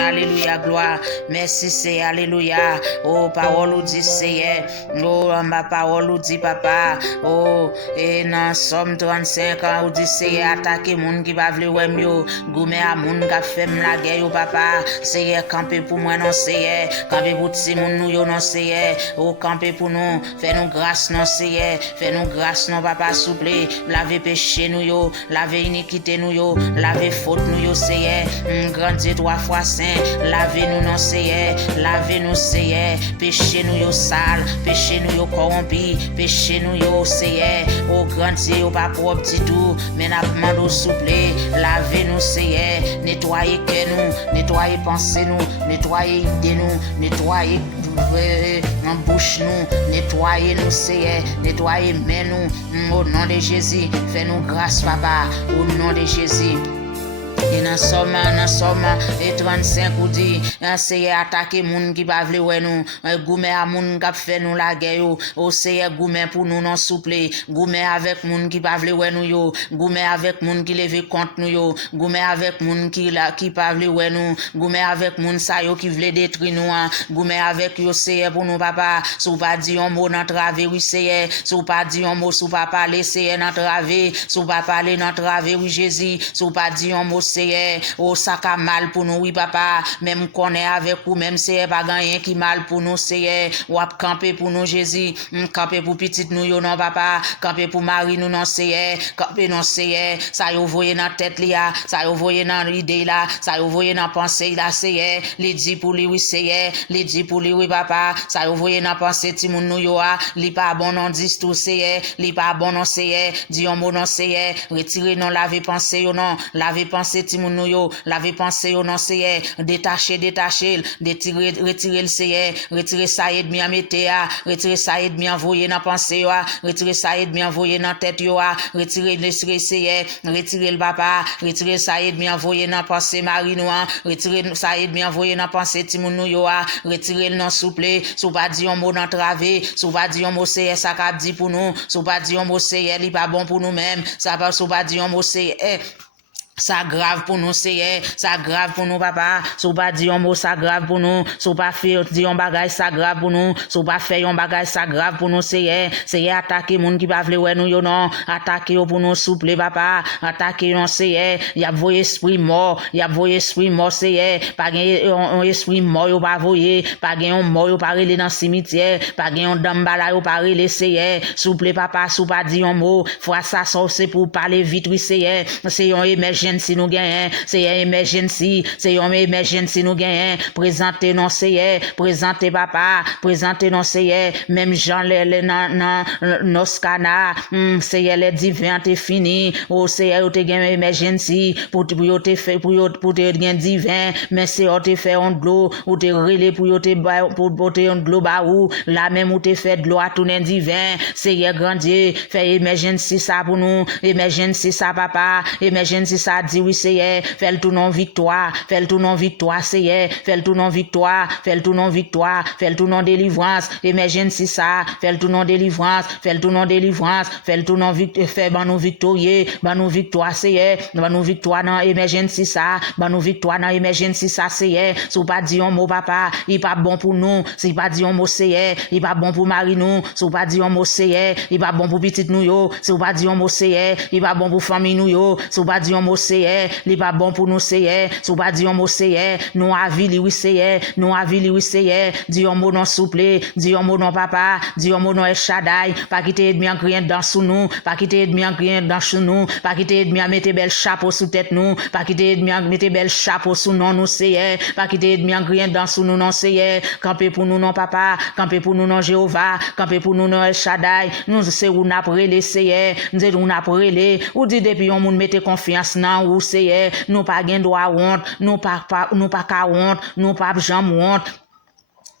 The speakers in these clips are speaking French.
Alléluia, gloire. Merci, c'est Alléluia. Oh, parole ou dit, Seigneur. Oh, ma parole ou dit, papa. Oh, et dans Somme 35, ou dit, Seigneur, attaquer moun qui va vle wèm yo. Goumè à moun qui fait la guerre, yo, papa. Seigneur, camper pour moi, non, Seigneur. Camper pour ti moun nou, yo, non, Seigneur. Oh, camper pour nous. Fais-nous grâce, non, Seigneur. Fais-nous grâce, non, papa, souple. Lavez péché, nous, yo. Lavez iniquité, nous, yo. Lavez faute, nous, yo, Seigneur. Grand Dieu, 3 fois saint. Lavez-nous, non, Seigneur. Lavez-nous, Seigneur. Péché, nous, yo, sale. Péché, nous, yo, corrompu. Péché, nous, yo, Seigneur. Oh, grand Dieu, yo, pas propre, petit tout. Mais n'a demandé souple. Lavez-nous, Seigneur. Nettoyez que nous. Nettoyez pensez nous. Nettoyez idées nous. Nettoyez en bouche nous. Nettoyez nous, Seigneur. Nettoyez main nous. Au nom de Jésus. Fais-nous grâce, papa. Au nom de Jésus. Et dans Somme et 35 ou dit Seigneur attaquer moun qui pa vle wè nous goumè à moun qui fait nous la guerre yo o Seigneur goumè pour nous non souple goumè avec moun qui pa vle wè nous yo goumè avec moun qui leve contre nous yo goumè avec moun qui pa vle wè nous goumè avec moun sa yo qui vle détruire nous goumè avec yo Seigneur pour nous papa sou pas di un mot dans travé oui Seigneur sou pas di un mot sou pas parler Seigneur dans travé sou pas parler dans travé oui Jésus sou pas di un mot Seigneur, oh ça ka mal pour nous oui papa, même qu'on est avec vous même Seigneur pas rien qui mal pour nous Seigneur, ou ap camper pour nous Jésus, camper pour petite nous yo non papa, camper pour mari nous non Seigneur, camper non Seigneur, ça yo voyer dans tête là, ça yo voyer dans idée là, ça yo voyer dans pensée là Seigneur, li dit pour lui oui Seigneur, li dit pour lui oui papa, ça yo voyer dans pensée ti moun nou yo a, li pas bon non dis tout Seigneur, li pas bon non Seigneur, dit un mot non Seigneur, retirer non laver pensée yo non, laver pensée ti moun nou yo, laver pensée yo non Seigneur, détacher, retirer le Seigneur, retirer ça et demi en mette a, retirer ça et demi envoyer dans pensée yo, retirer ça et demi envoyer dans tête yo, retirer le Seigneur, retirer le papa, retirer ça et demi envoyer dans pensée mari nou, retirer ça et demi envoyer dans pensée ti moun nou yo, retirer le non souple, sou pas di un mot dans travé, sou pas di un mot Seigneur ça k'ap di pour nous, sou pas di un mot Seigneur li pas bon pour nous même, ça pas sou pas di un mot Seigneur ça grave pour nous Seigneur, ça grave pour nous papa, sou pas di un mot ça grave pour nous, sou pas faire di un bagage ça grave pour nous, sou pas faire un bagage ça grave pour nous Seigneur, Seigneur attaquer moun qui pa vle wè nous yo non, attaquer pour nous souple papa, attaquer non Seigneur, y a voyé esprit mort Seigneur, pas gen un esprit mort yo pa voyé, pas gen un mort yo pa relé dans cimetière, pas gen un dambala yo pa relé Seigneur, souple papa, sou pas di un mot, fois ça c'est pour parler vite oui Seigneur, c'est un émergence si nous gagnons, c'est une emergency nous gagnons, présentez non Seigneur, présentez papa, présentez non Seigneur, même Jean les nos scana, Seigneur les divin t'es fini, oh Seigneur te gagne emergency pour te gagne divin, mais c'est te fait on de l'eau ou te relé pour te on de l'eau ba ou là même ou te fait de l'eau à tout divin, Seigneur grand Dieu, fait emergency ça pour nous, emergency ça papa, emergency ça dit oui Seigneur, fais le tout non victoire, fais le tout non victoire Seigneur, fais le tout non victoire, fais le tout non victoire, fais le tout non délivrance, emergency ça, fais le tout non délivrance, fais le tout non délivrance, fais le tout non victoire, fais ban nous victorieux, ban nous victoire Seigneur, ban nous victoire dans emergency ça, ban nous victoire dans emergency ça Seigneur, sou pas di un mot papa, il pas bon pour nous, si pas di un mot Seigneur, il pas bon pour mari nous, sou pas di un mot Seigneur, il pas bon pour petite nous yo, sou pas di un mot Seigneur, il pas bon pour famille nous yo, sou pas di un mot Seigneur, li pas bon pour nous Seigneur, sou pas di un mot Seigneur, nous avili oui Seigneur, nous avili oui Seigneur, di un mot non souple, di un mot non papa, di un mot non El Shaddai, pas quitter ennemi en rien dans sous nous, pas quitter ennemi en rien dans sous nous, pas quitter ennemi en mettre bel chapeau sous tête nous, pas quitter ennemi en mettre bel chapeau sous nous Seigneur, pas quitter ennemi en rien dans sous nous non Seigneur, camper pour nous non papa, camper pour nous non Jéhovah, camper pour nous non El Shaddai, nous c'est où n'a prélé Seigneur, nous c'est où n'a prélé, ou dit depuis on moun mette confiance nan ou Seigneur, nous pas gen droit honte, nous pas ka honte, nous pas jamais honte.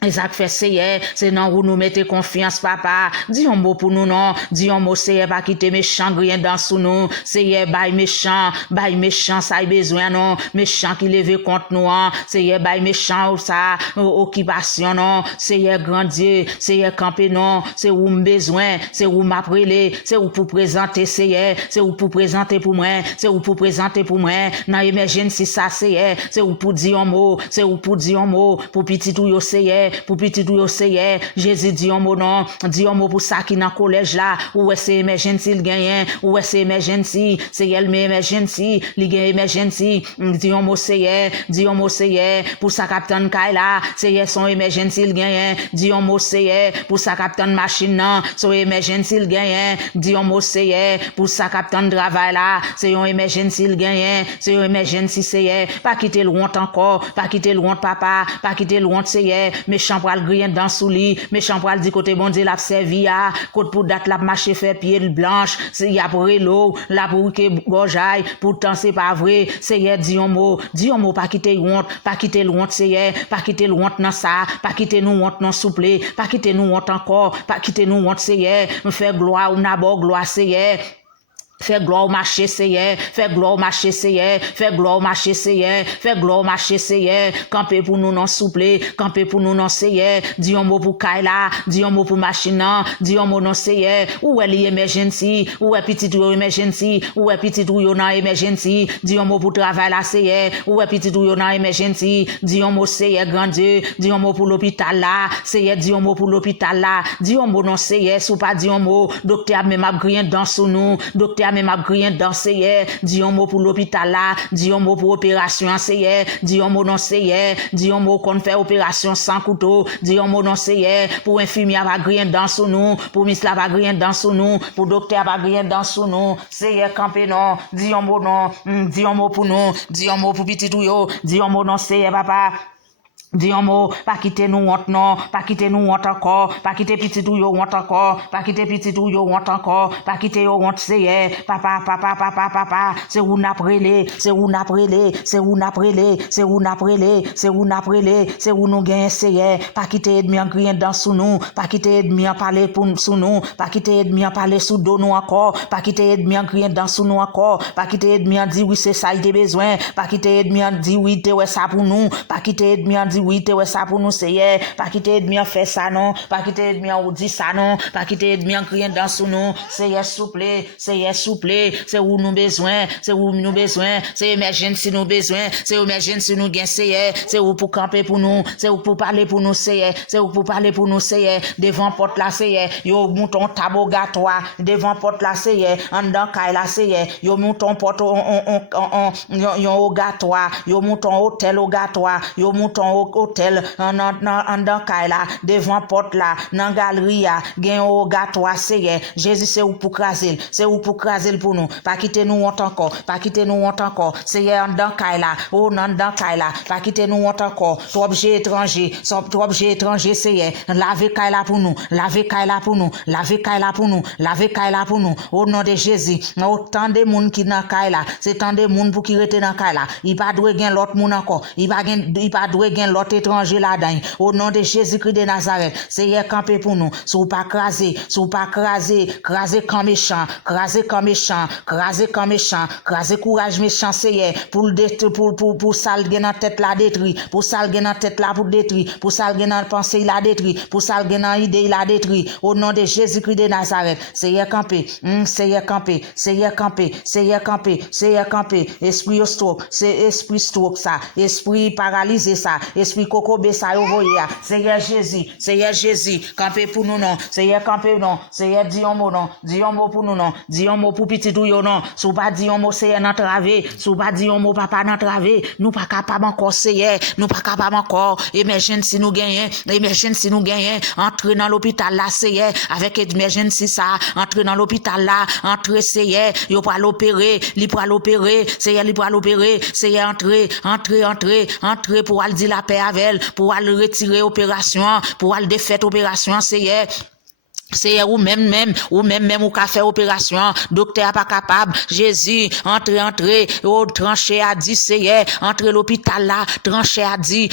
Et ça fait c'est non où nous mettez confiance papa. Dis un mot pour nous non, dis un mot c'est pas quitter méchant rien dans sous nous. C'est bail méchant ça y besoin non, méchant qui levé contre nous hein. C'est bail méchant ou ça occupation non, c'est grand Dieu, c'est camper non, c'est où besoin, c'est où m'appeler, c'est où pour présenter c'est où pour présenter pour moi, c'est où pour présenter pour moi. Dans emergency ça c'est où pour dire un mot, c'est où pour dire un mot pour petit tout yo pour petit tout yo Jésus dit un mot non, dit un mot pour ça qui dans collège là ou c'est emergency il gagne ou c'est emergency c'est elle mais emergency il gagne emergency dit un mot dit un mot pour ça capitaine Kaila c'est son emergency il gagne dit un mot pour ça capitaine machine non son emergency il gagne dit un mot pour ça capitaine travail là c'est un emergency il gagne c'est un emergency pas quitter loin encore pas quitter loin papa pas quitter loin méchant pral grien dans sous lit méchant pral dit côté bon Dieu l'a servi à côté pour date l'a marché fait pied blanche c'est y a pour l'eau la pour que gorgeaille pourtant c'est pas vrai c'est y dit un mot pas quitter honte pas quitter honte c'est pas quitter honte dans ça pas quitter nous honte non souple pas quitter nous honte encore pas quitter nous honte c'est faire gloire ou n'abord gloire c'est Fais gloire au marché Seigneur, fais gloire au marché Seigneur, fais gloire au marché Seigneur, fais gloire au marché Seigneur, camper pour nous non souple, camper pour nous non Seigneur, dis un mot pour Kaila, dis un mot pour machine, dis un mot non Seigneur, où est l'emergency, où est petit ou emergency, où est petit ou yon emergency, dis un mot pour travail là Seigneur, où est petit ou yon emergency, dis un mot Seigneur grand Dieu, dis un mot pour l'hôpital là, Seigneur dis un mot pour l'hôpital là, dis un mot non Seigneur, sous pas dis un mot, docteur même a grien dans sous nous, docteur même a grien danser dis un mot pour l'hôpital là dis un mot pour opération c'est dis un mot non c'est dis un mot qu'on fait opération sans couteau dis un mot non c'est pour infirmière va grien dans sous nous pour misla va grien dans sous nous pour docteur va grien dans sous nous c'est camper non dis un mot non dis un mot pour nous dis un mot pour petit tout yo dis un mot non c'est papa dis un mot, pas quitter nous honte non, pas quitter nous honte encore, pas quitter petit tout yo honte encore, pas quitter petit tout yo honte encore, pas quitter yo honte c'est papa, c'est où n'a prélé, c'est où n'a prélé, c'est où n'a prélé, c'est où n'a prélé, c'est où n'a prélé, c'est où nous gagne c'est pas quitter ennemi en grien dans sous nous, pas quitter ennemi en parler pour sous nous, pas quitter ennemi en parler sous dos nous encore, pas quitter ennemi en grien dans sous nous encore, pas quitter ennemi en dit oui c'est ça il a besoin, pas quitter ennemi en dit oui t'es ouais ça pour nous, pas quitter ennemi en dit oui t'es ouais ça pour nous c'est pas quitter ennemi en fait ça non, pas quitter ennemi en dit ça non, pas quitter ennemi en grien dans sous nous, c'est souple, c'est où nous besoin, c'est où nous besoin, c'est emergency nous besoin, c'est emergency nous gain c'est où pour camper pour nous, c'est où pour parler pour nous c'est où pour parler pour nous c'est devant porte là c'est yo mouton tabogatoire devant porte là c'est en dedans caille là c'est yo mouton porte yo ogatoire yo mouton hôtel ogatoire yo mouton hôtel en dedans caille là devant porte là dans galerie là gain ogatoire c'est Jésus c'est où pour craser c'est où pour craser pour nous pas quitter nous honte encore pas quitter nous honte encore c'est en dedans caille là oh dans dedans caille là pas quitter nous honte encore trop objet étranger c'est laver caille là pour nous laver caille là pour nous laver caille là pour nous laver caille là pour nous au nom de Jésus autant de monde qui dans caille là c'est tant de monde pour qui rester dans caille là il pas doit gain l'autre monde encore il pas doit gain l'autre étranger là-dedans au nom de Jésus-Christ de Nazareth c'est camper pour nous sous pas craser craser comme méchant craser courage méchant c'est pour sale gain dans tête la détruit pour sale gain dans tête la pour détruire pour sale gain dans pensée la détruit pour sale gain dans idée la détruit au nom de Jésus-Christ de Nazareth c'est camper esprit stroke c'est esprit stroke ça esprit paralysé ça esprit kokobé ça envoyé Seigneur Jésus camper pour nous non Seigneur camper non Seigneur dis un mot pour nous non dis un mot pour petit tout yo non sous pas dis un mot Seigneur dans travé sous pas dis un mot papa dans travé nous pas capable encore Seigneur nous pas capable encore emergency nous gagner entrer dans l'hôpital là Seigneur avec emergency ça entrer dans l'hôpital là entrer Seigneur yo pour l'opérer Seigneur li pour l'opérer Seigneur entrer pour aller dire la paix avec elle pour aller retirer opération pour aller défaire opération Seigneur C'est ou même ou qu'a fait opération, docteur pas capable, Jésus, entre, au tranché à 10, c'est entre l'hôpital là, tranché à 10,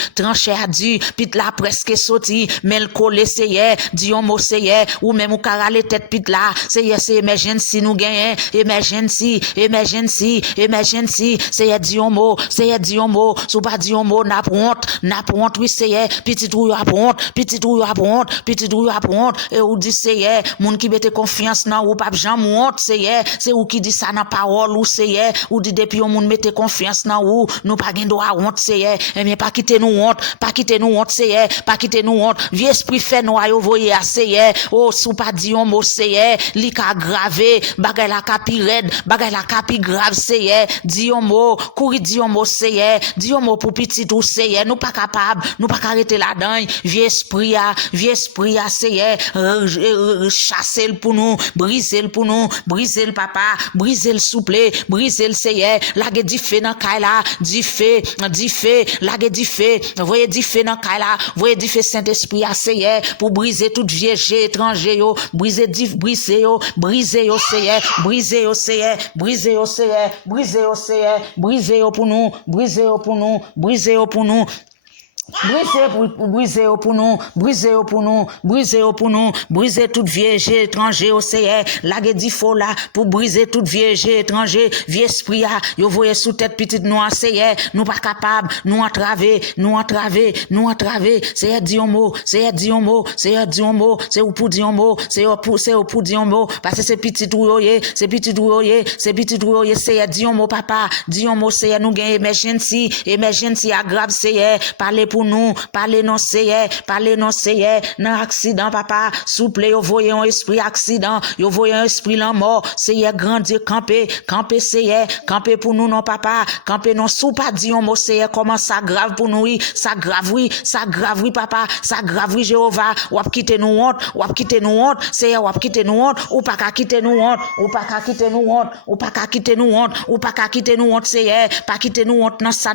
pit là presque sorti, mais le collé c'est dit on mot c'est ou même ou carale tête pit là, c'est emergency nous gagne, emergency, c'est dit on mot, sous pas dit on mot, n'a honte, oui c'est petit ou a honte, et ou dit c'est moun qui mette confiance nan ou pas Jean monte c'est ou qui dit ça dans parole ou c'est ou dit depuis on moun mette confiance nan ou nous pas gen droit honte c'est et mais pas quitter nous honte c'est pas quitter nous honte vieux esprit fait nous yo voyer c'est oh sou pas dit on mot c'est li ka gravé bagay la capi red bagay la capi grave c'est dit on mot courir dit on mot c'est dit on mot pour petit ou c'est nous pas capable nous pas arrêter là-dedans vieux esprit c'est chasser pour nous, briser le pour nous, briser le papa, briser le souple, briser le seye, lage di fè nan kay la, di fè, lage di fè, voyez di fè nan kay la, voyez di fè Saint-Esprit a seye, pour briser tout vieux étranger yo, briser yo seye, briser yo pour nous, briser tout vierge étranger au CR, lage di fo là pour briser tout vierge étranger, vieux esprit yo voye sous tête petite nous CR, nous pas capable, nous entraver, c'est dit un mot, c'est ou pour dire un mot, c'est pour dire un mot parce que c'est petit ou yoye, c'est dit un mot papa, dit un mot c'est nous gagne emergency aggrave c'est parler pour nous, parler non seye, nan accident papa, souple yo voye un esprit accident, yo voye un esprit la mort, seye grandir camper seye, camper pour nous non papa, camper non sou pas di on mot seye comment ça grave pour nous, ça grave oui papa, ça grave oui Jéhovah, ou ap quitter nous honte, seye ou ap quitter nous honte, ou pas ka quitter nous honte, seye, pas quitter nous honte nan sa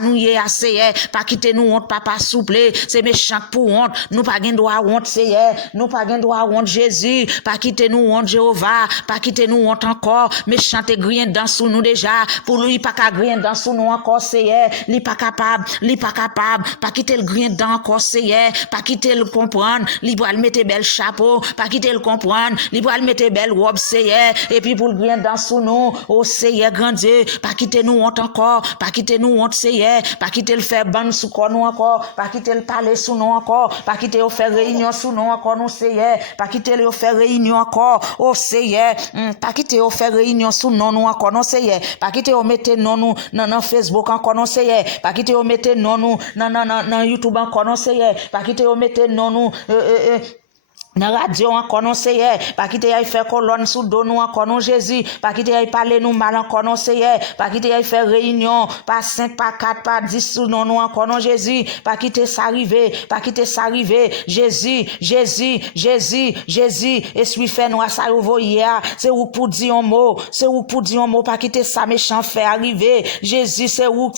nou ye seye, pas quitter nous honte papa souple c'est méchant pour honte nous pas gen droit honte Seigneur nous pas gen droit honte Jésus pas quitter nous honte Jéhovah pas quitter nous honte encore méchant te grien dans sous nous déjà pour lui pas ka grien dans sous nous encore Seigneur li pas capable pas quitter le grien dans encore Seigneur pas quitter le comprendre li va le mettre bel chapeau pas quitter le comprendre li va le mettre belle robe Seigneur et puis pour le grien dans sous nous oh Seigneur grand Dieu pas quitter nous honte encore pas quitter nous honte Seigneur pas quitter le faire ban sous nous encore pas quitter le parler sous nous encore pas quitter le faire réunion sous nous encore nous Seigneur pas quitter le faire réunion encore oh Seigneur pas quitter le faire réunion sous nous encore non Seigneur pas quitter le mettre nous dans Facebook encore non Seigneur pas quitter le mettre nous dans YouTube encore non Seigneur pas quitter le mettre nous dans radio encore non Seigneur pas quitter y faire colonne sous dos nous encore non Jésus pas quitter y parler nous mal encore non Seigneur pas quitter y faire réunion pas 5 pas 4 pas 10 sous nous encore non Jésus pas quitter ça arriver Jésus esprit fait nous ça voyer c'est où pour dire un mot pas quitter ça méchant fait arriver Jésus c'est où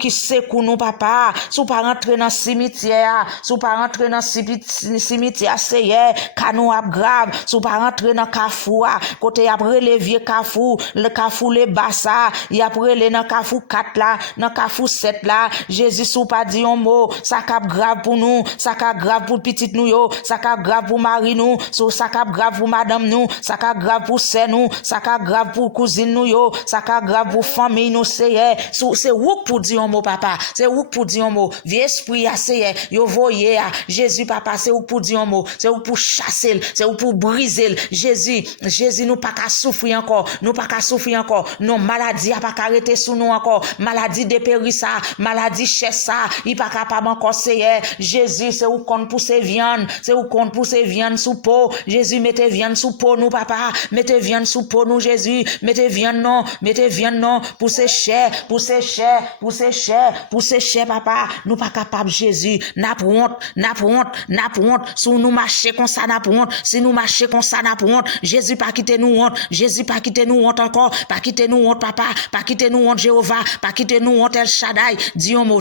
qui secoue nous papa sous pas rentrer dans cimetière Seigneur, canou ap grave, sou pas rentrer dans kafou côté après les vieux kafou, le kafou les bassa, y après les dans kafou 4 là, dans kafou 7 là, Jésus sou pas dit un mot, ça cap grave pour nous, ça cap grave pour petite nous yo, ça cap grave pour mari nous, ça cap grave pour madame nous, ça cap grave pour sœur nous, ça cap grave pour cousine nous yo, ça cap grave pour famille nous Seigneur, c'est ou pour dire un mot papa, c'est ou pour dire un mot, vieux esprit Seigneur, yo voyer Jésus papa, c'est ou pour dire un mot, c'est pour chasser, c'est pour briser. Jésus nous pas qu'à souffrir encore, non maladie a pas qu'arrêter sous nous encore, maladie dépérir ça, maladie chasse ça, il pas capable encore Seigneur. Jésus c'est où compte pour ces viandes, sous peau. Jésus mettez viande sous peau nous papa, mettez viande sous peau nous Jésus, mettez viande non, pour ces chairs papa, nous pas capable Jésus, n'a honte sous nous nous marcher comme ça n'a pour honte, si nous marcher comme ça n'a pour honte, Jésus pas quitter nous honte, Jésus pas quitter nous honte encore, pas quitter nous honte papa, pas quitter nous honte Jéhovah, pas quitter nous honte El Shaddai, dis un mot,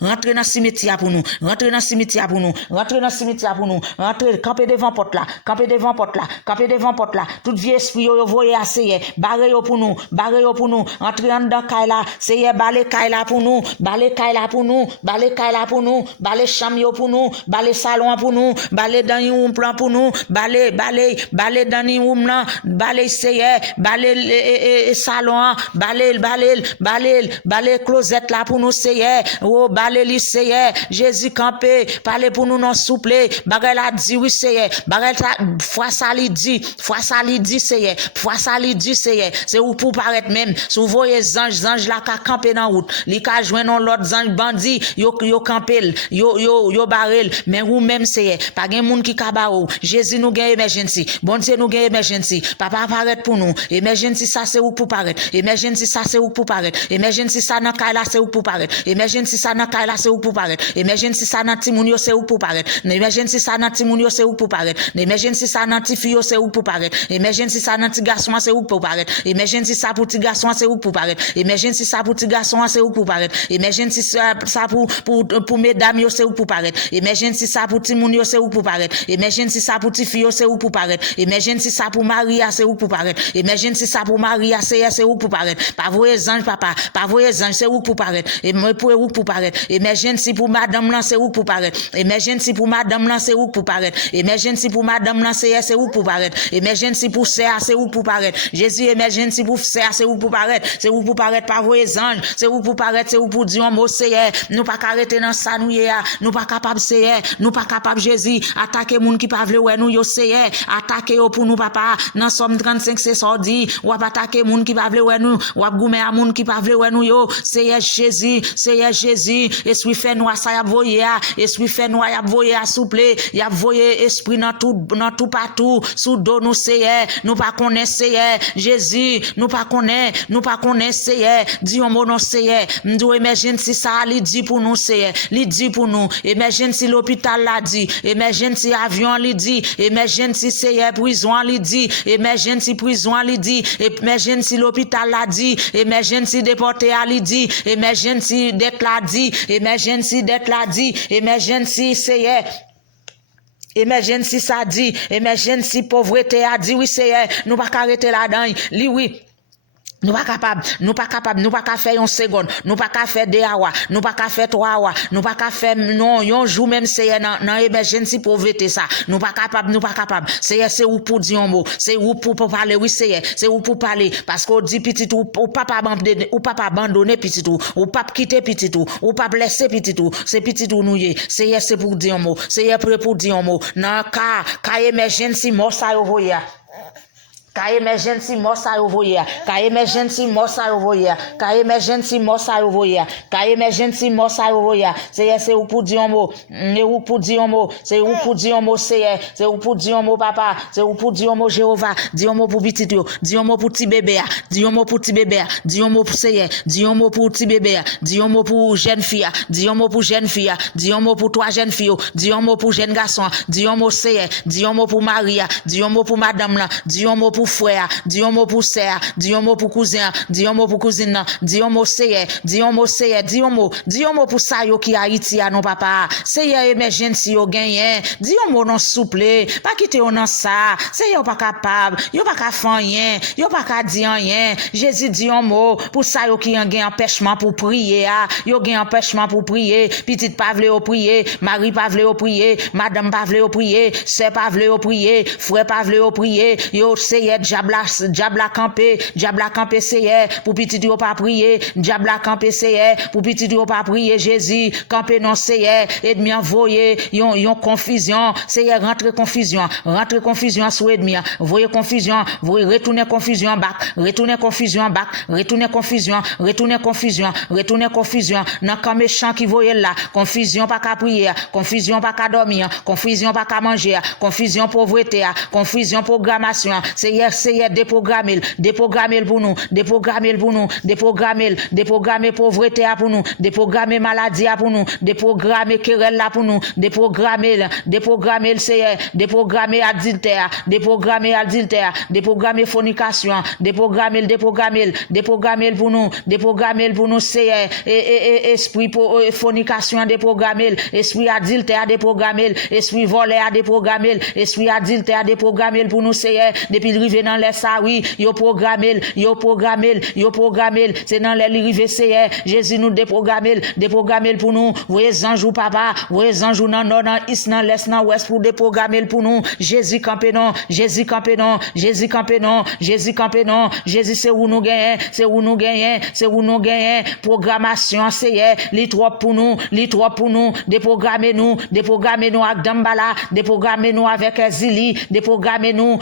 rentrez dans cimetière pour nous, rentrez dans cimetière pour nous, rentrez, campez devant porte là, tout vieux esprit yo voyez assez, barrez yo pour nous, rentrez en dedans kaila, c'est balé kaila pour nous, balé chambre yo pour nous, balé salon pour nous, balé dans un plan pour nous, balé dans un room là, balé c'est salon, balé closet là pour nous c'est oh balé lycée Jésus campé, parler pour nous non souple, bagay la dit oui c'est bagay fois ça li dit c'est ou pour paraître même sous voyez ange là ka camper dans route li ka joindre l'autre ange bandi yo camper yo barrel mais ou même c'est pas gen moun qui ka ba ou Jésus nous gen emergency bon Dieu nous gen emergency papa paraître pour nous emergency ça c'est ou pour paraître emergency ça c'est ou pour paraître emergency ça dans ka là c'est ou pour paraître emergency ça dans ka là c'est ou pour paraître emergency ça dans ti moun yo c'est ou pour paraître emergency ça dans ti moun yo c'est ou pour paraître emergency ça dans ti fille yo c'est ou pour paraître emergency ça dans ti garçon c'est ou pour paraître emergency ça pour ti garçon c'est ou pour paraître emergency ça pour ti garçon c'est ou pour paraître emergency ça pour mesdames yo c'est ou pour paraître emergency ça pour ti moun yo c'est ou pour paraître emergency ça pour ti fille yo c'est ou pour paraître emergency ça pour Maria c'est ou pour paraître emergency ça pour Maria c'est ou pour paraître pas voyez ange papa pas voyez ange c'est ou pour paraître et moi pour ou pour paraître emergency pour madame là c'est ou pour paraître emergency pour madame là c'est ou pour paraître emergency pour madame là c'est ou pour paraître emergency pour CA c'est ou pour paraître Jésus emergency pour CA c'est ou pour paraître pas voyez ange c'est ou pour paraître c'est ou pour dire un mot c'est nous pas arrêter dans ça nous pas capable c'est nous pas capable Jésus attaquer moun qui pas vle ouais nous yo c'est attaquer pour nous papa dans Somme 35 c'est ça dit ou attaquer moun qui pas vle ouais nous ou goumer à moun qui pas vle ouais nous yo c'est Jésus esprit fait noir ça y a voyer esprit fait noir y a voyer souple y a voyer esprit dans tout partout sous dos nous c'est nous pas connaître Jésus nous pas connaître c'est dit un mot non c'est m'dou emergency ça li dit pour nous c'est li dit pour nous emergency l'hôpital la dit emergency avion li dit emergency c'est prison li dit emergency prison li dit emergency l'hôpital la dit emergency déporté li dit emergency dette la dit emergency c'est emergency ça dit emergency pauvreté a dit oui c'est nous pas arrêter là-dedans li oui nous pas capable faire une seconde nous pas faire 2 hours nous pas faire 3 hours nous pas faire non un jour même c'est dans emergency pauvreté ça nous pas capable c'est ou pour dire un mot c'est ou pour parler oui c'est ou pour parler parce qu'on dit petit ou pas abandonner petit ou pas quitter petit ou pas blesser petit ou c'est petit ou nous c'est pour dire un mot c'est pour dire un mot dans cas emergency mort ça voyez ka emergency mossa yo voyer ka emergency mossa yo voyer c'est ou pour dire un mot c'est ou pour dire un mot c'est ou pour dire un mot papa c'est ou pour dire un mot Jéhovah dis un mot pour petit yo dis un mot pour petit bébé dis un mot pour petit bébé dis un mot pour c'est dis un mot pour petit bébé dis un mot pour jeune fille dis un mot pour jeune fille dis un mot pour 3 jeunes filles dis un mot pour jeune garçon dis un mot c'est dis un mot pour Maria dis un mot pour madame là dis un mot pour frère dis un mot pour sœur dis un mot pour cousin dis un mot pour cousine dis un mot c'est dis un mot pour ça yo qui Haïti à non papa c'est emergency yo gagné dis un mot non souple pas quitter on ça c'est yo pas capable yo pas ka faire rien yo pas ka dire rien Jésus dit un mot pour ça yo qui gagne empêchement pour prier yo gagne empêchement pour prier petite pas vle au prier Marie pas vle au prier madame pas vle au prier sœur pas vle au prier frère pas vle au prier yo c'est diable camper c'est pour petit yo pas prier diable camper c'est pour petit yo pas prier Jésus camper non c'est ennemi envoyer yon confusion c'est rentrer confusion sous ennemi voyer confusion voyer retourner confusion dans camp méchant qui voyait là confusion pas qu'à prier confusion pas qu'à dormir confusion pas qu'à manger confusion pauvreté confusion programmation c'est Seigneur, déprogrammer pour nous, déprogrammer pauvreté pour nous, déprogrammer maladie pour nous, déprogrammer querelle pour nous, déprogrammer le Seigneur, déprogrammer adultère, déprogrammer fornication, déprogrammer pour nous, Seigneur, et esprit pour fornication, déprogrammer, esprit adultère, déprogrammer, esprit voleur, déprogrammer, esprit adultère, déprogrammer pour nous, Seigneur, depuis le rive dans les ça, oui, yo programmé, c'est dans les rive, Seigneur, Jésus nous déprogrammer pour nous, voyez anjou papa, voyez anjou dans nord, dans est, dans l'est, dans ouest pour déprogrammer pour nous, Jésus campé non, Jésus c'est où nous gagnons, programmation, Seigneur, li trop pour nous, déprogrammer nous avec Dambala, déprogrammer nous avec Zili, déprogrammer nous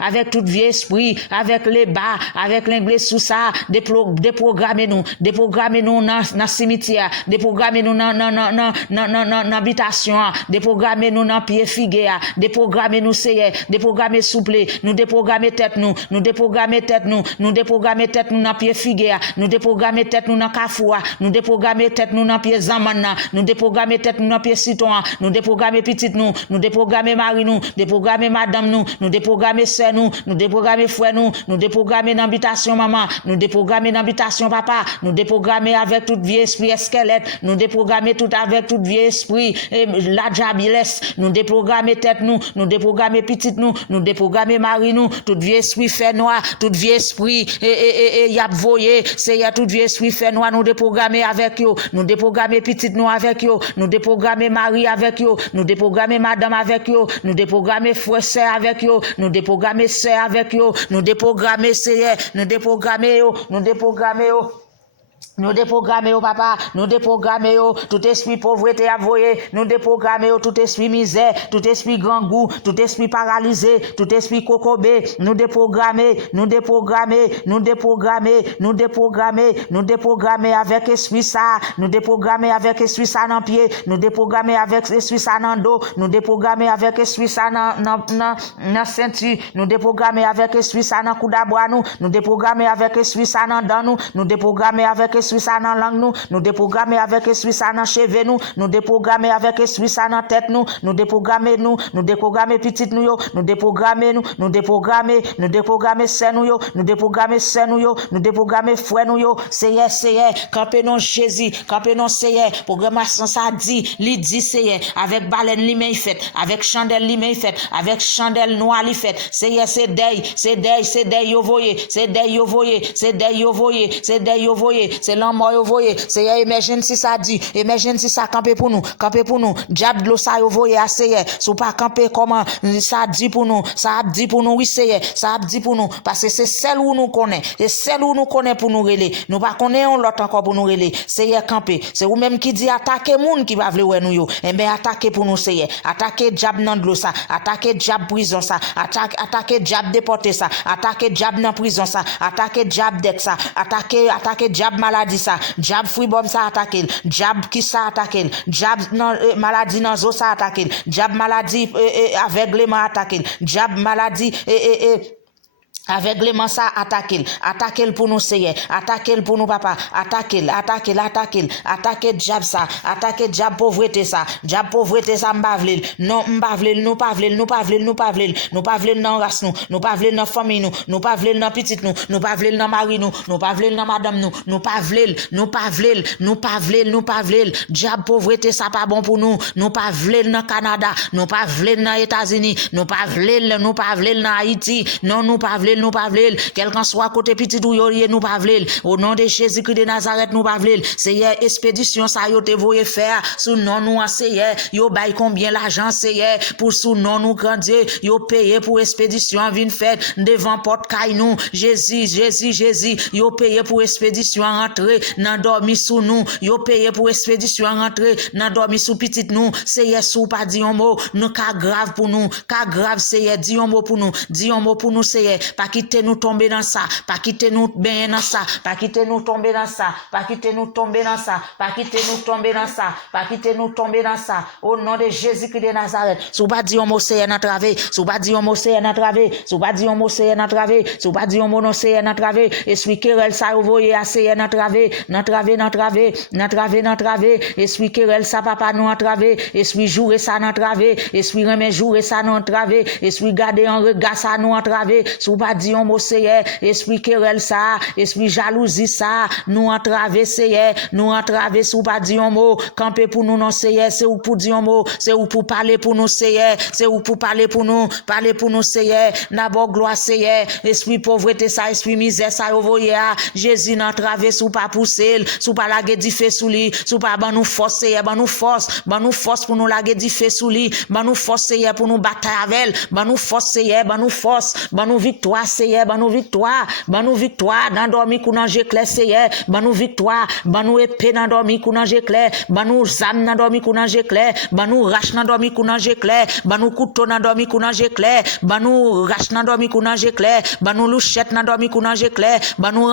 avec tout vieux esprit, avec les bas, avec l'anglais sous ça, déprogrammer nous dans cimetière, déprogrammer nous dans habitation, déprogrammer nous dans pied figué, déprogrammer nous Seigneur, déprogrammer souple, nous déprogrammer tête nous déprogrammer tête nous dans pied figué, nous déprogrammer tête nous dans kafou, nous déprogrammer tête nous dans pied zamana, nous déprogrammer tête nous dans pied citoyen, nous déprogrammer petite nous déprogrammer mari nous déprogrammer madame nous déprogrammer sœur nous déprogrammer frère nous déprogrammer dans habitation maman, nous déprogrammer dans habitation papa, nous déprogrammer avec tout vieux esprit squelette, nous déprogrammer tout avec tout vieux esprit la diabilesse, nous déprogrammer tête nous déprogrammer petite nous déprogrammer mari nous, tout vieux esprit fait noir, tout vieux esprit y a voyé, c'est y a tout vieux esprit fait noir, nous déprogrammer avec yo, nous déprogrammer petite nous avec yo, nous déprogrammer mari avec yo, nous déprogrammer madame avec yo, nous déprogrammer frère sœur avec yo, nous déprogrammer sœur avec yo, nous déprogrammer sœur, nous déprogrammer yo. Nous déprogrammer au papa, nous déprogrammer tout esprit pauvreté avoyé, nous déprogrammer tout esprit misère, tout esprit grand goût, tout esprit paralysé, tout esprit cocobé, nous déprogrammer avec esprit ça, nous déprogrammer avec esprit ça dans pied, nous déprogrammer avec esprit ça dans dos, nous déprogrammer avec esprit ça dans ceinture, nous déprogrammer avec esprit ça dans coude à bois nous déprogrammer avec esprit ça dans dents nous déprogrammer avec esprit ça dans langue nous déprogrammer avec esprit ça dans cheveux nous déprogrammer avec esprit ça dans tête nous déprogrammer petite nous déprogrammer sœur nous déprogrammer frère nous Seigneur camper non Jésus camper non Seigneur programmation ça dit Seigneur avec baleine li main fait avec chandelle li main fait avec chandelle noire li fait Seigneur c'est deuil yo voyé c'est l'homme yo voyé c'est emergency ça dit emergency ça camper pour nous diable de ça yo voyé Seigneur sou pas camper comment ça dit pour nous oui Seigneur ça dit pour nous parce que c'est celle où nous connaît pour nous reler nous pas connaissons l'autre encore pour nous reler Seigneur camper c'est ou même qui dit attaquer monde qui va vle nous yo et ben attaquer pour nous Seigneur attaquer diable dans de l'eau ça attaquer diable prison ça attaquer diable déporté ça attaquer diable dans prison ça attaquer diable dette ça attaquer diable maladie ça diable fribom ça attaquer diable qui ça attaquer diable maladie dans zo ça attaquer diable maladie aveuglement attaquer diable maladie aveuglement ça attaquer pour nous Seigneur attaquer pour nous papa attaquer diable ça attaquer diable pauvreté ça m'bavle non m'bavle nous pas vle dans race nous pas vle dans famille nous pas vle dans petite nous pas vle dans mari nous pas vle dans madame nous pas vle diable pauvreté ça pas bon pour nous pas vle dans Canada nous pas vle dans États-Unis nous pas vle dans Haïti non nous pas vle quel qu'en soit côté petit ou yo nous pas vle au nom de Jésus-Christ de Nazareth nous pas vle Seigneur expédition ça yo te voye faire sous nom nous Seigneur yo bail combien l'argent Seigneur pour sous nom nous grand Dieu yo payer pour expédition vinn faire devant porte caille nous Jésus yo payer pour expédition rentrer dans dormi sous nous yo payer pour expédition rentrer dans dormi sous petite nous Seigneur sous pas dit un mot nous cas grave pour nous cas grave Seigneur dit un mot pour nous Seigneur pas quitter nous tomber dans ça, pas quitter nous baigner dans ça, pas quitter nous tomber dans ça, pas quitter nous tomber dans ça, pas quitter nous tomber dans ça, pas quitter nous tomber dans ça. Au nom de Jésus-Christ de Nazareth, sous pas dire mot c'est na travé, sous pas dire mot c'est na travé, sous pas dire mot c'est na travé, sous pas dire mot non c'est na travé, esprit querelle ça voyez assez na travé, na travé, na travé, na travé, na travé, esprit querelle ça papa nous entravé, esprit jouer ça na travé, esprit remet jouer ça nous entravé, esprit garder en regard ça nous entravé, sous pas dire mot c'est esprit querelle ça, esprit jalousie ça nous entravé c'est nous entravé sous pas dire un mot camper pour nous non c'est ou pour dire un mot c'est ou pour parler pour nous c'est ou pour parler pour nous c'est d'abord gloire c'est esprit pauvreté ça esprit misère ça voyez Jésus n'entravé sous pas pousser sous pas laguer du feu sous lui sous pas ban nous force ban nous force pour nous laguer du feu sous lui ban nous force pour nous bataille avec ban nous force ban nous victoire c'est ban nous victoire dans dormi qu'on ange clair c'est ban nous victoire ban nous épée dans dormi qu'on ange clair ban nous zam dans dormi qu'on ange clair ban nous rache dans dormi qu'on ange clair ban nous couteau dans dormi qu'on ange clair ban nous rache dans dormi qu'on ange clair ban nous louchette dans dormi qu'on ange clair ban nous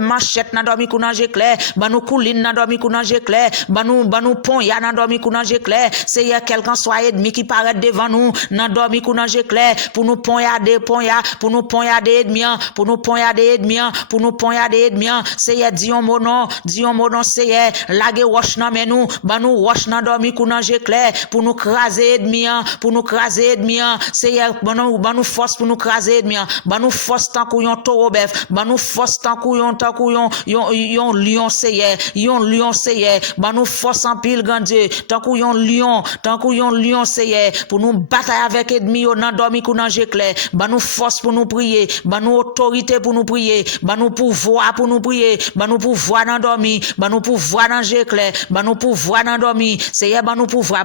manchette dans dormi qu'on ange clair ban nous couline dans dormi qu'on ange clair ban nous pont ya dans dormi qu'on ange clair c'est quelqu'un soit ennemi qui paraît devant nous dans dormi qu'on ange clair pour nous poignarder pour nous poignarder ennemi pour nous poignarder ennemi pour nous poignarder ennemi c'est Dion mon nom c'est laguer wash dans mais nous ban nous wash dans dormi qu'on ange clair pour nous craser ennemi c'est ban nous force pour nous craser ennemi ban nous force tant qu'on taureau bœuf ban nous force tant qu'on yon lion c'est ban nous force en pile grand Dieu tant qu'on lion c'est pour nous batailler avec ennemi dans dormi qu'on ange clair ban nous force pour nous prier ban nous autorité pour nous prier ban nous pouvoir pour nous prier ban nous pouvoir dans dormi ban nous pouvoir dans ange clair ban nous pouvoir dans dormi c'est ban nous pouvoir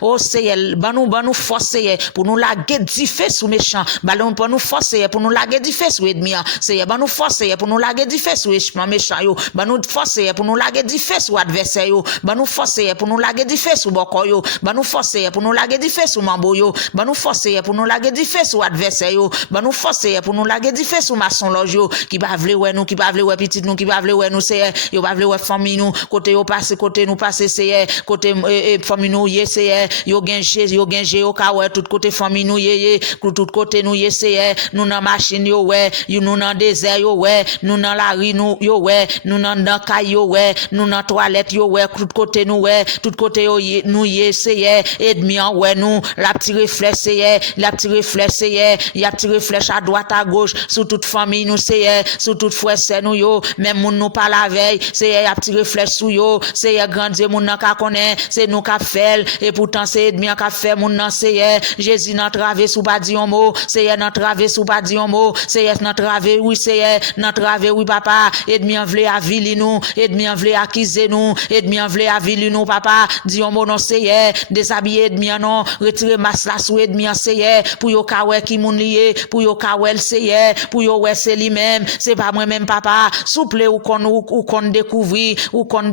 oh c'est ban nous force pour nous laguer du feu sous méchant ban nous force pour nous laguer du feu sous ennemi c'est ban nous force pour nous laguer du feu sous méchant yo ban nous force pour nous laguer du feu sous adversaire yo ban nous force pour nous laguer du feu sous boko yo ban nous force pour nous laguer du feu sous mambo yo ban nous force pour nous laguer du feu sous adversaire yo ban nous force pour nous laguer du feu sous maçon loge yo qui pas vle ouais nous qui pas vle ouais petite nous qui pas vle ouais nous c'est yo pas vle ouais famille nous côté yo passer côté nous passer c'est côté famille nous yé c'est yo genje yo ka ouais tout côté famille nous yé tout côté nous yé c'est nous dans machine yo ouais nous dans désert yo ouais nous dans la rue nous yo ouais nous dans caille yo ouais nous dans toilette yo ouais tout côté nous ouais tout côté yo nous yé c'est ennemi ouais nous la petite flèche c'est la petite flèche c'est y a petite flèche à droite à gauche sur toute famille nous c'est sur toute frère c'est nous yo même moun nous pas la veille c'est y a petite flèche sou yo c'est y a grand Dieu moun nan ka connaît c'est nous ka fait et pourtant c'est ennemi ka fait moun nan c'est Jésus nan travé sous pas di un mot c'est nan travé sous pas di un mot c'est nan travé oui c'est nan travé oui papa ennemi vle avili nous ennemi vle accuser nous ennemi vle avili nous papa di un mot non c'est déshabiller ennemi non retirer masse la sous ennemi c'est pour yo ka wè ki moun lié pour yo ka wè c'est pour yo wè c'est lui même c'est pas moi même papa souple ou kon découvrir ou kon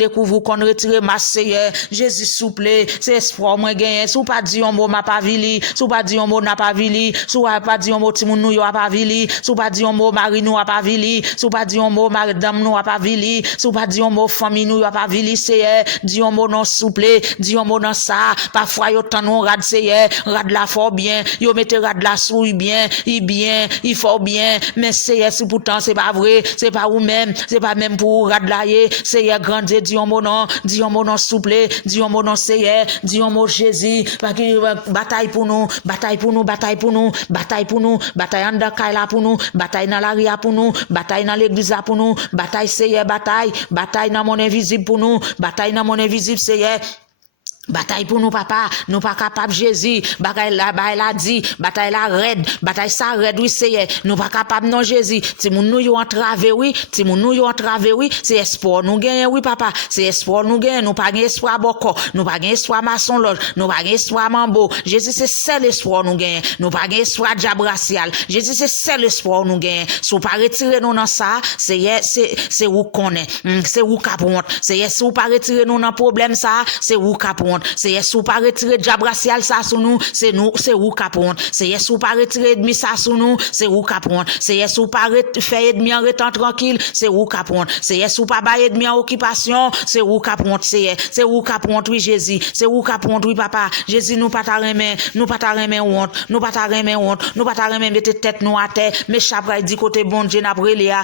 retirer masse c'est Jésus souple c'est espoir moi gagner sou pas di un mot m'a pas vili sou pas di un mot n'a pas vili sou pas di un mot ti moun nou yo a pas vili sou pas di un mot mari nou a pas vili sou pas di un mot madame nou a pas vili sou pas di un mot famille nou yo a pas vili c'est di un mot non souple di un mot dans ça parfois yo tan non rad c'est rad la fort bien yo mette rad la souille bien il faut bien mais c'est pourtant c'est pas vrai c'est pas ou même c'est pas même pour rad la c'est grand Dieu di un mot non souple di un mot non c'est di un mot Jésus parce que bataille pour nous bataille en Dakar pour nous bataille dans la ria pour nous bataille dans l'église pour nous bataille c'est bataille dans mon invisible pour nous bataille dans mon invisible c'est bataille pour nous papa nous pas capable Jésus bataille la dit bataille la raide bataille ça raide oui c'est nous pas capable non Jésus ti moun nou yo entravé oui c'est espoir nous gagne oui papa c'est espoir nous gagne nous pas gagne espoir boko nous pas gagne espoir maçon loge nous pas gagne espoir mambo Jésus c'est seul espoir nous gagne nous pas gagne espoir diable racial Jésus c'est seul espoir nous gagne sou pas retirer nous dans ça c'est où connaît c'est où capon c'est ou pas retirer nous dans problème ça c'est où capon honte. C'est sous pas retirer diable racial ça sur nous, c'est ou cap honte. C'est sous pas retirer ennemi ça sur nous, c'est ou cap honte. C'est sous pas faire ennemi en restant tranquille, c'est ou cap honte. C'est sous pas bailler ennemi en occupation, c'est ou cap honte. C'est ou cap honte oui Jésus, c'est ou cap honte oui papa. Jésus nous pas ta remet honte, nous pas ta remet honte, nous pas ta remet mettre tête nous à terre, mais chapra dit côté bon Dieu n'a prélia,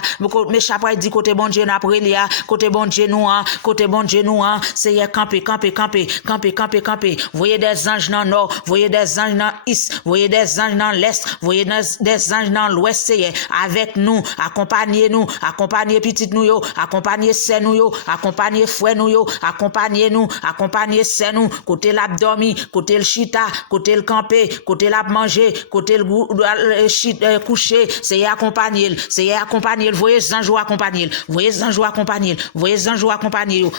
mais chapra dit côté bon Dieu n'a prélia, côté bon Dieu nous côté bon Dieu nous c'est camper. Voyez des anges dans nord, voyez des anges dans est, voyez des anges dans l'est, voyez des anges dans l'ouest, c'est avec nous, accompagnez petit nous yo, accompagnez sœur nous yo, accompagnez frère nous yo, accompagnez sœur nous, côté l'abdomen, côté le chita, côté le camper, côté la manger, côté le coucher, c'est accompagner, voyez les anges accompagner, voyez les anges accompagner.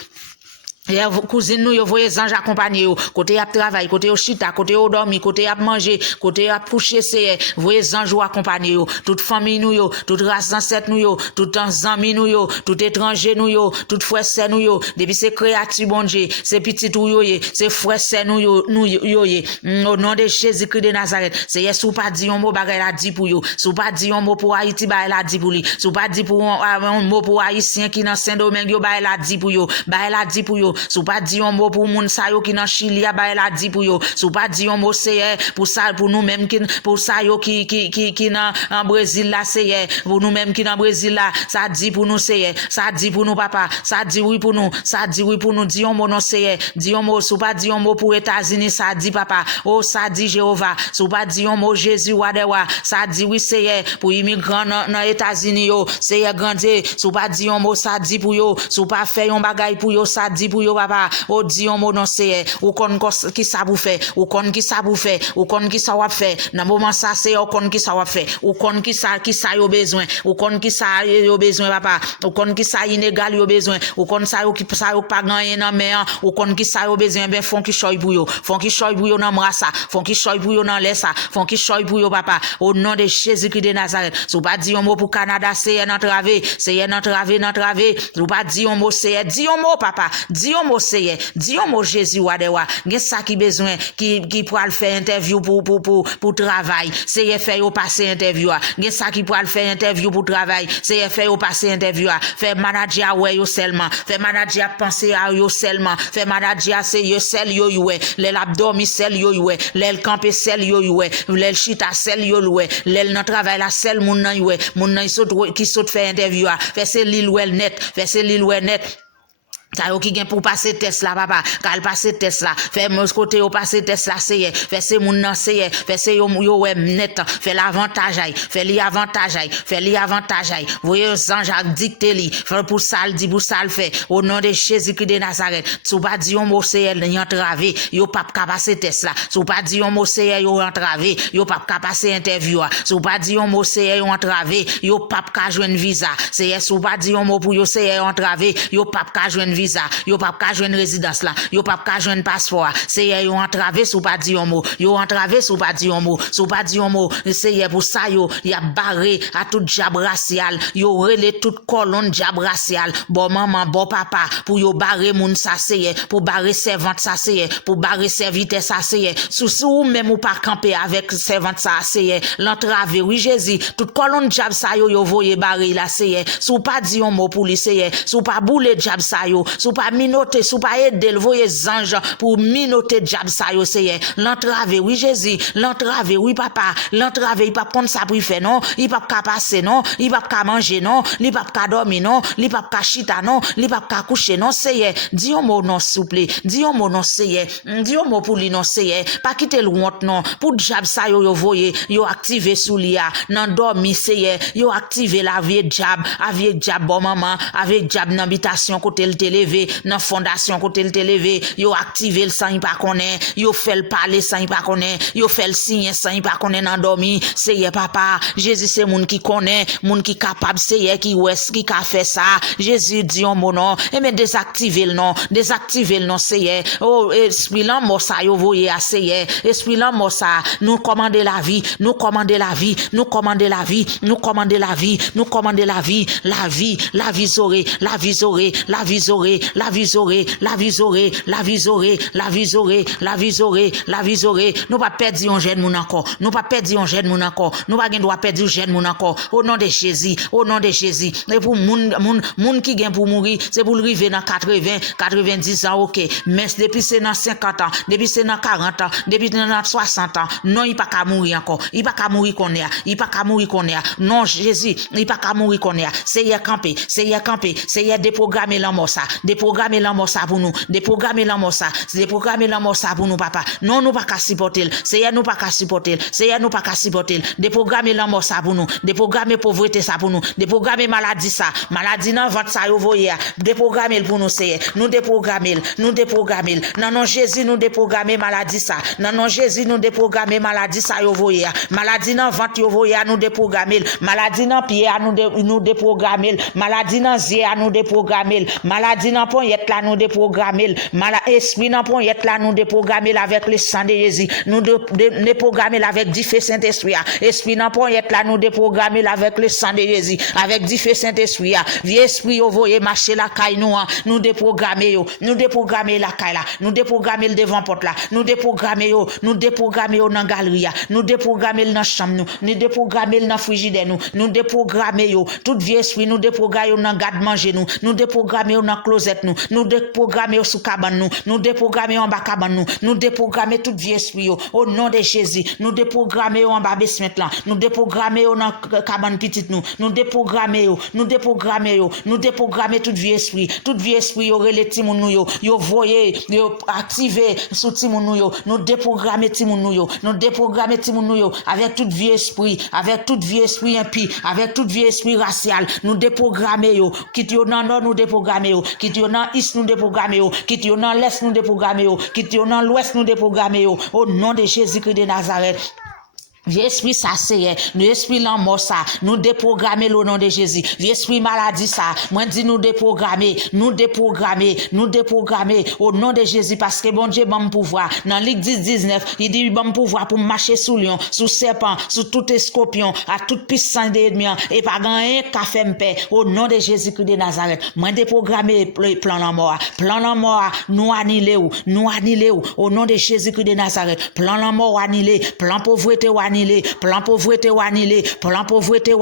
Et cousine nous yo voyez ange accompagner yo côté y a travail côté yo chita côté yo dormi côté y a manger côté y a coucher c'est voyez ange accompagner yo toute famille nous yo toute race ancêtre nous yo tout amis nous yo tout étranger nous yo tout frère sœur nous yo depuis c'est créature bon Dieu c'est petit ou yo c'est frère sœur nous yo au nom de Jésus-Christ de Nazareth c'est sou pas dit un mot bagay la dit pour yo sou pas dit un mot pour Haïti ba la dit pour lui sou pas dit pour un mot pour haïtien qui dans Saint-Domingue yo ba la dit pour yo sou pas dit un mot pour moun sa yo qui dans Chili ba la dit pour yo sou pas dit un mot c'est pour ça pour nous même qui pour ça yo qui dans en Brésil là c'est pour nous même qui dans Brésil là ça dit pour nous c'est ça dit pour nous papa ça dit oui pour nous dit un mot non c'est dit un mot sou pas dit un mot pour États-Unis ça dit papa oh ça dit Jéhovah sou pas dit un mot Jésus wadewa ça dit oui c'est pour immigrants dans États-Unis yo c'est grandé sou pas dit un mot ça dit pour yo sou pas faire un bagay pour yo ça dit pour yo papa ou dit un mot non c'est ou kon qui ça vous fait ou kon qui ça vous fait ou kon qui ça va faire dans moment ça c'est ou kon qui ça va faire ou kon qui ça yo besoin ou kon qui ça yo besoin papa ou kon qui ça inégal yo besoin ou kon ça yo qui ça yo pas gagner dans mer ou kon qui ça yo besoin ben font qui choy pour yo dans bras ça font qui choy pour yo dans l'air ça font qui choy pour yo papa au nom de Jésus-Christ de Nazareth sou pas dit un mot pour Canada c'est n'entraver sou pas dit un mot c'est dit un mot papa dit un mot c'est dit un mot Jésus wadewa gen ça qui besoin qui pour le faire interview pour travail c'est faire yo passer interview gen ça qui pour le faire interview pour travail c'est faire yo passer interview faire manager ouais yo seulement faire manager penser à yo seulement faire manager c'est yo sel yo les l'abdomen sel yo les camper sel yo les chita sel yo les dans travail la sel moun nan qui saute faire interview faire c'est l'île net ça yo qui gen pour passer test là papa quand passer test là fait mon côté au passer test là c'est fait c'est moun nan c'est fait c'est yo net fait l'avantage fait li avantage voyez ange a dicté li fait pour ça le dit pour ça le fait au nom de Jésus-Christ de Nazareth sou pas dit un mot c'est y entraver yo pas passer test là sou pas dit un mot c'est yo entraver yo pas passer interview sou pas dit un mot c'est yo entraver yo pas joindre visa c'est sou pas dit un mot pour yo c'est entraver yo pas joindre visa yo pas ka joindre résidence là yo pas ka joindre passeport c'est yo entravé sou pas di un mot c'est pour ça yo y a barré à tout diable racial yo relé toute colonne diable racial bon maman bon papa pour yo barrer moun ça c'est pour barrer servante ça c'est pour barrer serviteur ça c'est sous même ou pas camper avec servante ça c'est l'entravé oui Jésus toute colonne diable ça yo voyez barrer là c'est sou pas di un mot pour lui c'est sou pas bouler diable ça yo sou pas minoter sou pas aider voyer ange pour minoter diable ça yo c'est l'entraver oui Jésus l'entraver oui papa l'entraver il pas prendre ça pour faire non il pas passer non il pas manger non il pas dormir non il pas chita non il pas coucher non c'est dis un mot non s'il vous plaît dis un mot non c'est dis un mot pour lui non c'est pas quitter le honte non pour diable ça yo voyer yo activer sous lia nan dormi c'est yo activer la vie diable avec diable bon maman avec diable dans habitation côté le levé dans fondation côté le levé yo activer le sang il pas connaît yo fait le parler sang il pas connaît yo fait le signe sang il pas connaît dans dormi c'est papa Jésus c'est moun qui connaît moun qui capable c'est qui ouest qui ka fait ça Jésus dit un mot non et mais désactiver le non c'est oh esprit là mort ça yo voyez assez esprit là mort ça nous commander la vie nous commander la vie zoré visoré, la visoré, la visoré, la visoré, la visoré, la visoré, la visoré. Nous pas perdre un jeune moun encore. Nous pas perdre un jeune moun encore. Nous pas droit perdre un jeune moun encore. Au nom de Jésus, au nom de Jésus. Et pour moun qui gagne pour mourir, c'est pour arriver dans 80, 90 ans, OK. Mais depuis c'est dans 50 ans, depuis c'est dans 40 ans, depuis dans 60 ans, non, il pas qu'à mourir encore. Il pas qu'à mourir qu'on est. Il pas qu'à mourir qu'on est. Non, Jésus, il pas qu'à mourir qu'on est. C'est hier camper, c'est hier camper, c'est hier déprogrammer la mort ça, déprogrammer la mort ça pour nous, déprogrammer la mort ça, déprogrammer la mort ça pour nous papa. Non, nous pas qu'à supporter, c'est hier nous pas qu'à supporter, c'est hier nous pas qu'à supporter, déprogrammer la mort ça pour nous, déprogrammer pauvreté ça pour nous, déprogrammer maladie ça, maladie dans ventre ça yo voyer, déprogrammer pour nous c'est nous déprogrammer, nous déprogrammer. Non non Jésus nous déprogrammer maladie ça. Non non Jésus nous déprogrammer maladie ça yo voyer, maladie dans ventre yo voyer nous déprogrammer, maladie dans pied nous déprogrammer, maladie dans yeux nous déprogrammer, maladie dans poignette là nous déprogrammer, esprit dans poignette là nous déprogrammer avec le sang de Jésus, nous déprogrammer avec du feu Saint-Esprit, esprit dans poignette là nous déprogrammer avec le sang de Jésus, avec du feu Saint-Esprit, vieux esprit yo voyer marcher la caille nous déprogrammer yo, nous déprogrammer la caille là, nous déprogrammer le devant porte là, nous déprogrammer yo dans galerie, nous déprogrammer dans chambre nous déprogrammer dans frigidaire nous déprogrammer yo tout vieux esprit nous déprogrammer dans garde manger nous déprogrammer dans closet nous déprogrammer sous cabane nous déprogrammer en bas cabane nous déprogrammer tout vieux esprit yo au nom de Jésus nous déprogrammer en bas basement là nous déprogrammer dans cabane petite nous déprogrammer nous déprogrammer tout vieux esprit yo relé ti moun yo voyer yo activer sous ti moun nous déprogrammer ti moun nous déprogrammer ti moun avec tout vieux esprit impie avec tout vieux esprit racial nous déprogrammer yo quitte yo dans nord nous déprogrammer yo quitte yo dans est nous déprogrammer yo quitte yo dans l'est nous déprogrammer yo quitte yo dans l'ouest nous déprogrammer yo au nom de Jésus-Christ de Nazareth. Vieux esprit ça c'est nous esprit la mort ça nous déprogrammer au nom de Jésus vieux esprit maladie ça moi dit nous déprogrammer au nom de Jésus parce que bon Dieu bon pouvoir dans Luc 10:19 il dit bon pouvoir pour marcher sous lion sous serpent sous tout scorpion à toute puissance de l'ennemi et pas gagner qu'a fait paix au nom de Jésus-Christ de Nazareth moi déprogrammer plan la mort nous annuler au nom de Jésus-Christ de Nazareth plan la mort annulé plan pauvreté plan pauvreté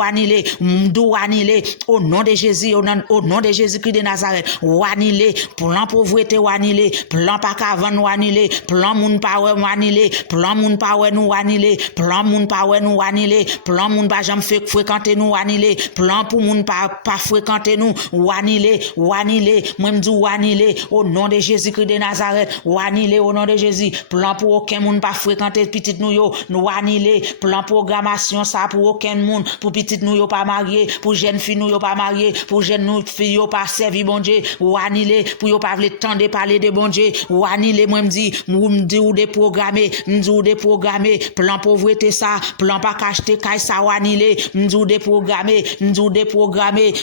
annulé m'dou annulé au nom de Jésus au nom de Jésus-Christ de Nazareth annulé plan pauvreté annulé plan pas qu'avant annulé plan moun pa wè annulé plan moun pa wè nous annulé plan moun pa wè nous annulé plan moun pas jamais fréquenter nous annulé plan pour moun pas fréquenter nous annulé moi m'dou annulé au nom de Jésus-Christ de Nazareth annulé au nom de Jésus plan pour aucun moun pas fréquenter petite nous annulé plan programmation ça pour aucun monde pour petite nous yo pas marié pour jeune fille nous yo pas marié pour jeune nous fille yo pas servi bon Dieu ou annulé pour yo pas vle tendre parler de bon Dieu ou annulé moi me dit ou déprogrammer plan pauvreté ça plan pas acheter caille ça ou annulé m'dou déprogrammer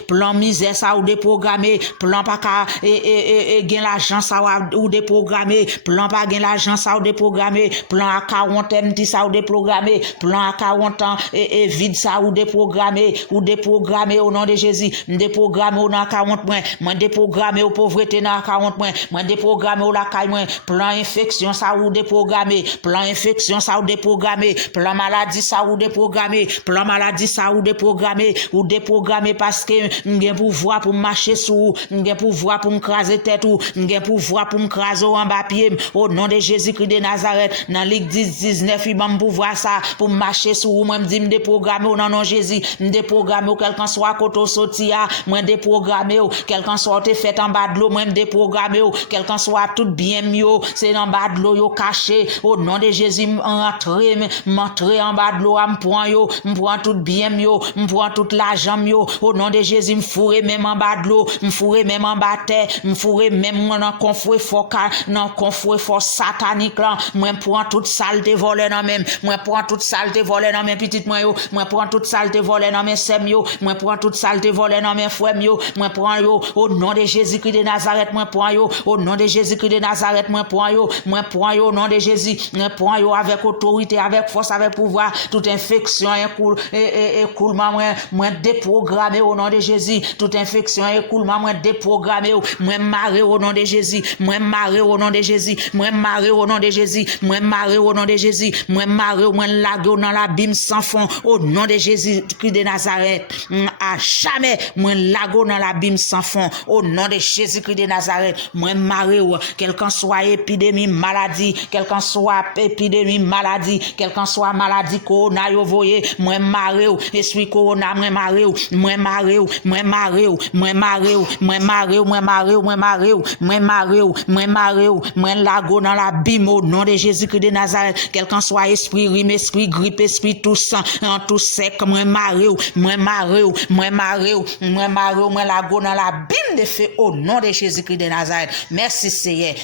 plan misère ça ou déprogrammer plan pas ka gain l'argent ça ou déprogrammer plan pas gain l'argent ça ou déprogrammer plan à 40 ans ça ou déprogrammer plan à 40 ans et vide ça ou déprogrammer au nom de Jésus déprogrammer au dans 40 moi déprogrammer au pauvreté dans 40 moi déprogrammer au la caille moi plan infection ça ou déprogrammer plan infection ça ou déprogrammer plan maladie ça ou déprogrammer plan maladie ça ou déprogrammer parce que m'gen pouvoir pour marcher sous m'gen pouvoir pour m'craser tête ou m'gen pouvoir pour m'craser en bas pied au nom de Jésus-Christ de Nazareth dans Luc 10:19 il m'a pouvoir ça pour marcher sur moi me dit me déprogrammer au nom de Jésus me déprogrammer quelqu'un soit côté sorti a moi déprogrammer quelqu'un soit fait en bas de l'eau moi me déprogrammer quelqu'un soit tout bien mieux c'est en bas de l'eau yo caché au nom de Jésus m'entrer en bas de l'eau me prend tout bien mieux me prend tout l'argent mieux au nom de Jésus me fourrer même en bas de l'eau me fourrer même en bas terre me fourrer même dans confort fort satanique là moi prend toute saleté volée dans même moi prend toute saleté volé dans mes petites moi yo, moi prends toute saleté volé dans mes sèm yo, moi prends toute saleté volé dans mes frères yo, moi prends yo au nom de Jésus-Christ de Nazareth, moi prends yo au nom de Jésus-Christ de Nazareth, moi prends yo au nom de Jésus, moi prends yo avec autorité, avec force, avec pouvoir, toute infection écoulement moi déprogrammé au nom de Jésus, toute infection écoulement moi déprogrammé, moi maré au nom de Jésus, moi maré au nom de Jésus, moi maré au nom de Jésus, moi maré au nom de Jésus, moi maré moi lagué dans l'abîme sans fond au nom de Jésus Christ de Nazareth, à jamais moi lagué dans l'abîme sans fond au nom de Jésus Christ de Nazareth, moi maré quelqu'un soit épidémie maladie, quelqu'un soit épidémie maladie, quelqu'un soit maladie corona yo voyé, moi maré esprit corona moi maré moi maré moi maré moi maré moi maré moi maré moi maré moi maré moi maré moi lago dans l'abîme au nom de Jésus-Christ de Nazareth, quelqu'un soit esprit rime, esprit grippe, esprit tout sang, en tout sec, moi maré moi maré moi maré moi maré moi lago dans l'abîme de feu au nom de Jésus-Christ de Nazareth. Merci Seigneur.